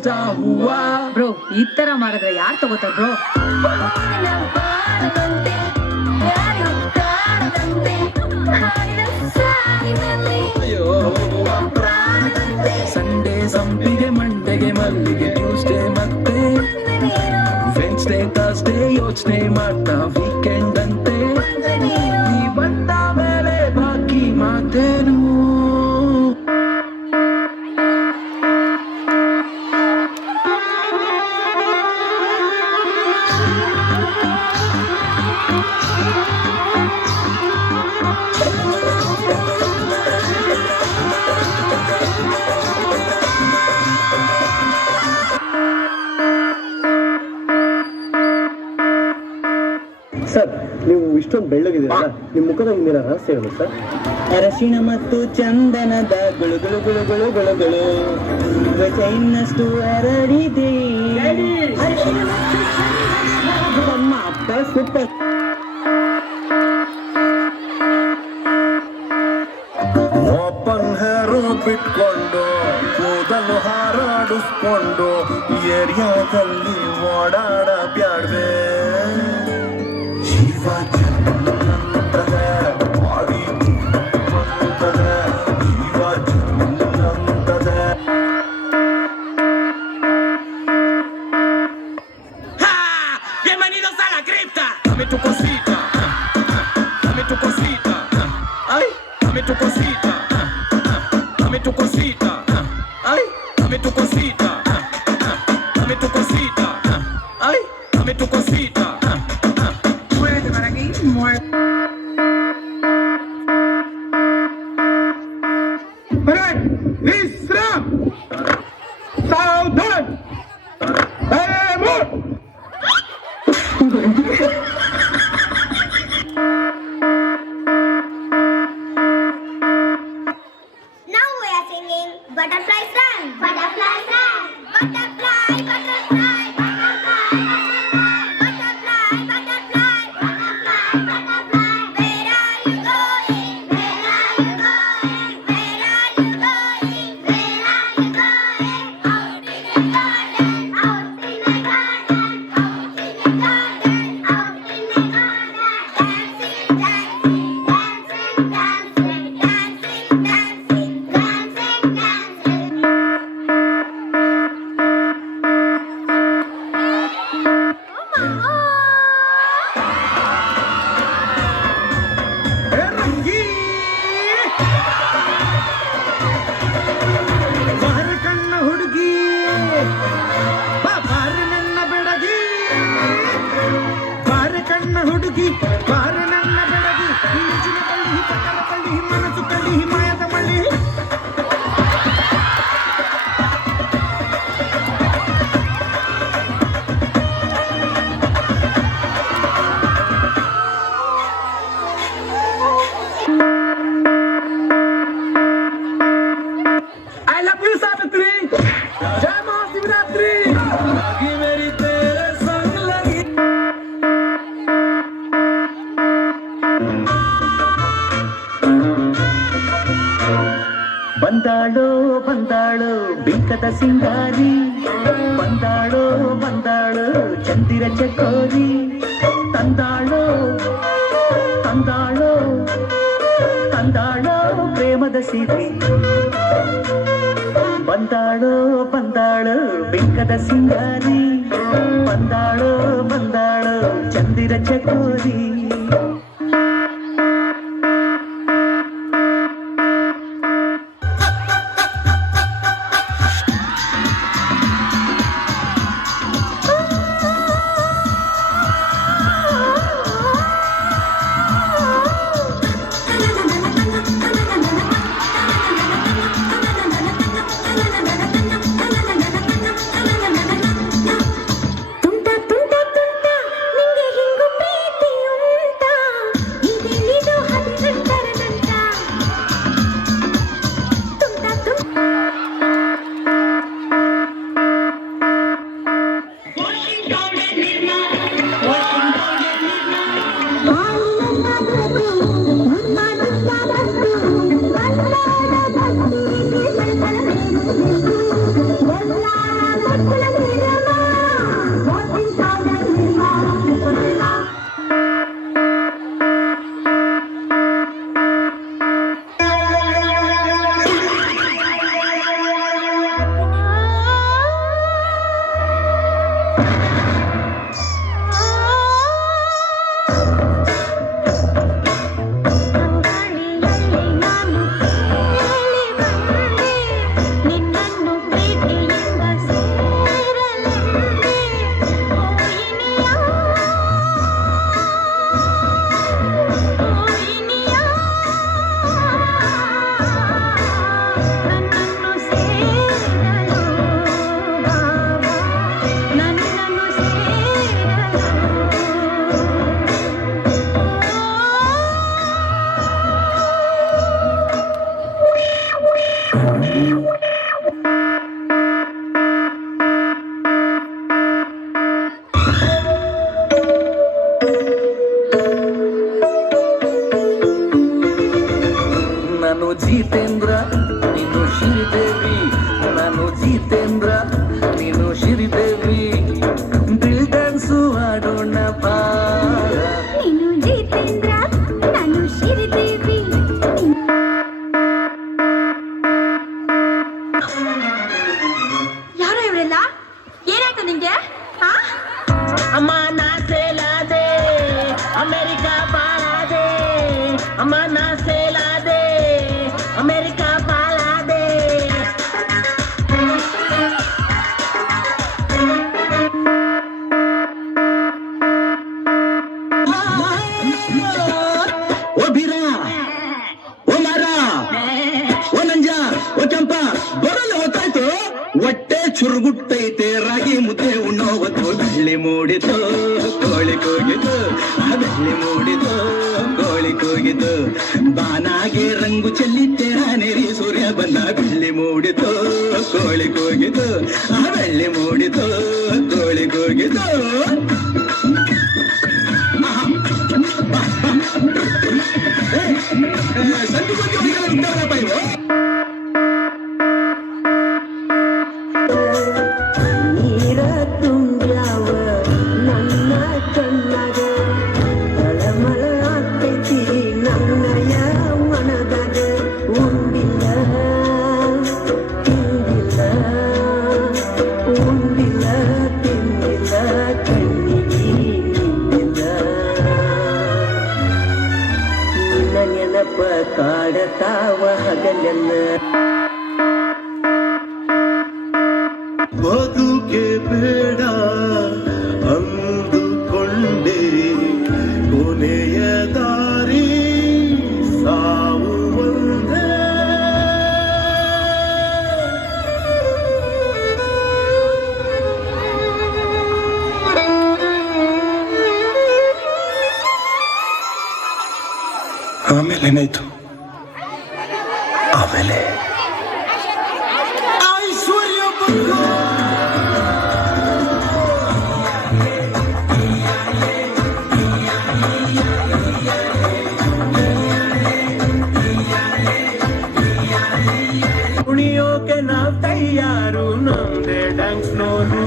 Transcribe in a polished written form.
ರೋಜಾ ಹೂವ. ಬ್ರೋ ಈ ತರ ಮಾಡಿದ್ರೆ ಯಾರು ತಗೋತಾರ ಬ್ರೋ? ಸಂಡೇ ಸಂಪಿಗೆ, ಮಂಡೆಗೆ ಮಲ್ಲಿಗೆ, ಟ್ಯೂಸ್ಡೇ ಮತ್ತೆ ವೆನ್ಸ್ಡೇ ಥರ್ಸ್ಡೇ ಯೋಚನೆ ಮಾಡ್ತಾ ವೀಕೆಂಡ್ ಅಂತೆ. ನೀ ಬಂದ ಮೇಲೆ ಬಾಕಿ ಮಾತೇನು? ಸರ್, ನೀವು ಇಷ್ಟೊಂದು ಬೆಳ್ಳಗಿದ್ದೀರಲ್ಲ, ನಿಮ್ಮ ಮುಖದ ಹಿಂದಿನ ರಹಸ್ಯ ಏನು ಸರ್? ಅರಶಿಣ ಮತ್ತು ಚಂದನದ ಗುಳುಗುಳು ಗುಳುಗುಳು ಗುಳುಗುಳು ಇನ್ನಷ್ಟು ಹರಡಿದೆ. ನಮ್ಮ ಅಪ್ಪ ಸೂಪರ್. ಓಪನ್ ಹೇರು ಬಿಟ್ಕೊಂಡು ಕೂದಲು ಹಾರಾಡಿಸ್ಕೊಂಡು ಏರಿಯಾದಲ್ಲಿ ಓಡಾಡ ಬ್ಯಾಡ್ವೆ. ಜೀವ ಜನ್ನಂತದೆ, ಬಾಡಿ ಜನ್ನಂತದೆ, ಜೀವ ಜನ್ನಂತದೆ. Bienvenidos a la cripta. Dame tu cosita, dame tu cosita, ay, dame tu cosita, dame tu cosita, ay, dame tu cosita, dame tu cosita, ay, dame tu cosita. Muévete para aquí, muévete. Alright, Islam, Southern, Emor. Now we are singing Butterfly Song. Butterfly Song. Butterfly, butterfly, butterfly, butterfly, butterfly, butterfly, butterfly. Where are you going? Where are you going? Where are you going? Where are you going? Out in the garden, out in the garden, out in the garden, out in the garden. Dancing, dancing, dancing, dancing, dancing, dancing, dancing, dancing. ಬಾರಿ ಕಣ್ಣ ಹುಡುಗಿ, ಬಾರಿ ನನ್ನ ಬೆಡಗಿ, ಬಾರಿ ಕಣ್ಣ ಹುಡುಗಿ, ಬಾರಿ ನನ್ನ ಬೆಡಗಿ. ಮಿಂಚಿನ ಕಳ್ಳಿ, ಪಟ್ಟಣ ಕಳ್ಳಿ, ಮನಸ್ಸು ಕಳ್ಳಿ, ಮಾಯದ ಮಳ್ಳಿ. I love you, Savitri. Jai Mahashivratri. लगी मेरी तेरे संग लगी. ಬಂದಾಳೋ ಬಂದಾಳೋ ಬಿಂಕದ ಸಿಂಗಾರಿ, ಬಂದಾಳೋ ಬಂದಾಳೋ ಚಂದಿರ ಚಕೋರಿ, ತಂದಾಳೋ ತಂದಾಳೋ ತಂದಾಳೋ ಪ್ರೇಮದ ಸಿರಿ. ಬಂದಾಳೋ ಬಂದಾಳೋ ಬಿಂಕದ ಸಿಂಗಾರಿ, ಬಂದಾಳೋ ಬಂದಾಳೋ ಚಂದಿರ ಚಕೋರಿ. ತುಂಟ ತುಂಟ ತುಂಟ ನಿಂಗೆ ಹಿಂಗು ಪ್ರೀತಿ ಉಂಟಾ? ಐತೆ ರಾಗಿ ಮುದ್ದೆ ಉಣ್ಣೋವತ್ತು ಬೆಳ್ಳಿ ಮೂಡಿತು ಕೋಳಿ ಕೂಗಿತು ಆ ಬೆಳ್ಳಿ ಮೂಡಿತು ಕೋಳಿ ಕೂಗಿತು ಬಾನಾಗೆ ರಂಗು ಚೆಲ್ಲಿ ತೆರ ನೆರಿ ಸೂರ್ಯ ಬಂದ ಬೆಳ್ಳಿ ಮೂಡಿತು ಕೋಳಿ ಕೂಗಿತು ಆ ಬೆಳ್ಳಿ ಮೂಡಿತು ಕೋಳಿ ಕೂಗಿತು ಸಂತು ಇವು ನೀರ ತುಂಬ್ಯಾವ ನನ್ನ ಕಣ್ಣಾಗ ತಳಮಳ ಆಗ್ತೈತಿ ನನ್ನಯ ಮನದಾಗ ಉಂಡಿಲ್ಲ ತಿಂದಿಲ್ಲ ಉಂಡಿಲ್ಲ ತಿಂದಿಲ್ಲ ಕಣ್ಣಿಗೆ ನಿಂದಿಲ್ಲ ನಿನ್ನ ನೆನಪ ಕಾಡತಾವ ಹಗಲೆಲ್ಲ ಬದುಕೆ ಬೇಡ ಅಂದುಕೊಂಡೆ ಕೊನೆಯ ದಾರಿ ಸಾವು ಒಂದೇ ಆಮೇಲೆ ಏನಾಯ್ತು ಆಮೇಲೆ ಐಶ್ವರ್ಯ ಬಂತು. ಕುಣಿಯೋಕೆ ನಾವ್ ತಯಾರು ನಮ್ದೇ ಡ್ಯಾನ್ಸ್ ನೋಡು